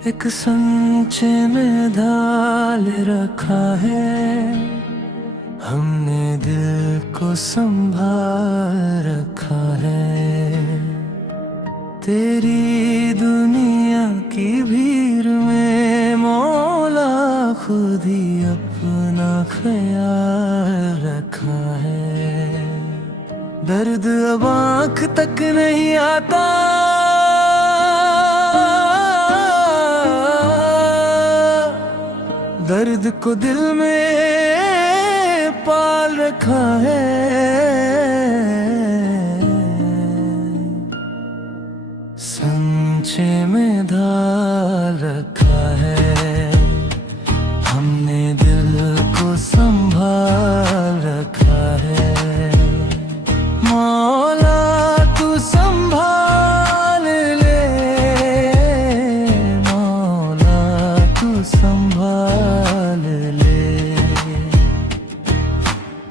एक संचे में ढाल रखा है, हमने दिल को संभाल रखा है। तेरी दुनिया की भीड़ में मौला खुद ही अपना ख्याल रखा है। दर्द अब आँख तक नहीं आता, दर्द को दिल में पाल रखा है। संचे में ढाल रखा है, हमने दिल को संभाल रखा है। मौला तू संभाल ले, मौला तू संभाल ले।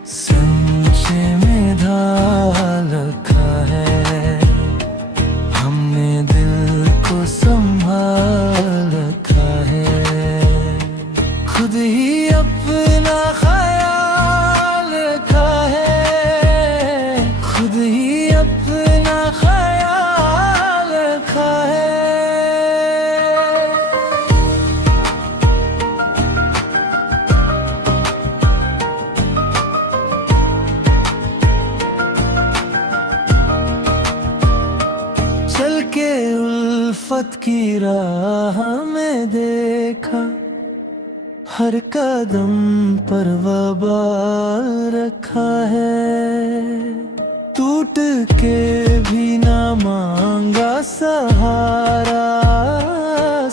संचे में ढाल रखा है, हमने दिल को संभाल रखा है। खुद ही अपना ख्याल रखा है, खुद ही अपना ख्याल रखा है। चल के उल्फत की राह में देखा, हर कदम पर वबाल रखा है। टूट के भी ना मांगा सहारा,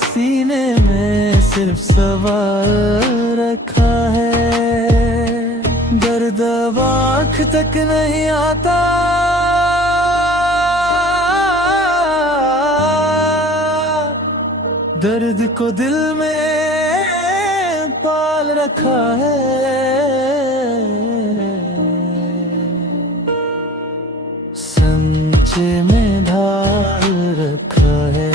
सीने में सिर्फ सवाल रखा है। दर्द अब आँख तक नहीं आता, दर्द को दिल में पाल रखा है। संचे में ढाल रखा है,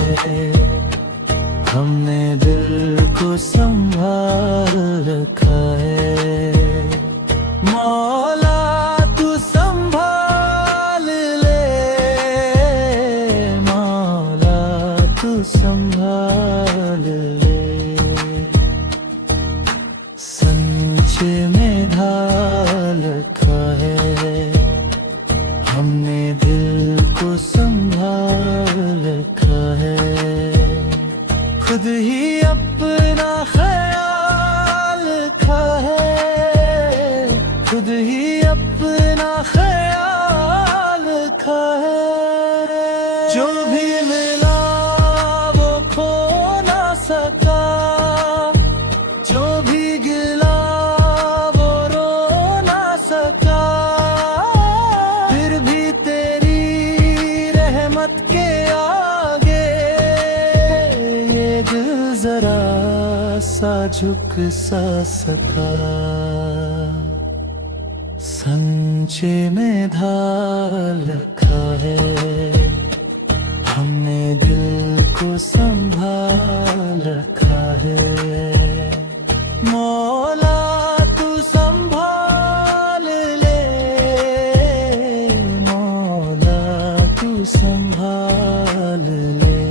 हमने दिल को संभाल रखा है। मौला तू संभाल ले, मौला तू संभाल ले। संचे में ढाल रखा है, हमने दिल को संभाल रखा है। खुद ही अपना ख्याल रखा है, खुद ही अपना ख्याल रखा है। जो भी मिला वो खो ना सका, जो भी गिला वो रो ना सका। फिर भी तेरी रहमत के आगे ये दिल जरा सा झुक सा सका। संचे में ढाल रखा है, हमने दिल को संभाल रखा है। मौला तू संभाल ले, मौला तू संभाल ले।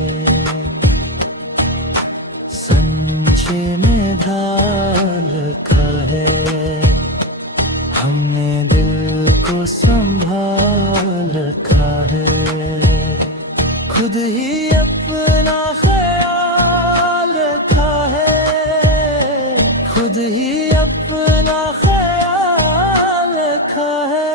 संचे में ढाल रखा है, हमने दिल को संभाल रखा है। खुद ही अपना ख्याल रखा है, खुद ही अपना ख्याल रखा है।